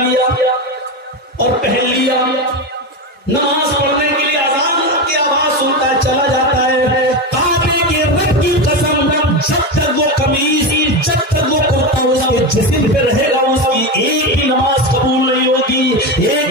لیا اور پہن لیا، نماز پڑھنے کے لیے اذان کی آواز سنتا چلا جاتا ہے، کعبے کے رب کی قسم جب تک وہ قمیض، جب تک وہ کرتا اس کے جسم پہ رہے گا، اس کی ایک بھی نماز قبول نہیں ہوگی، ایک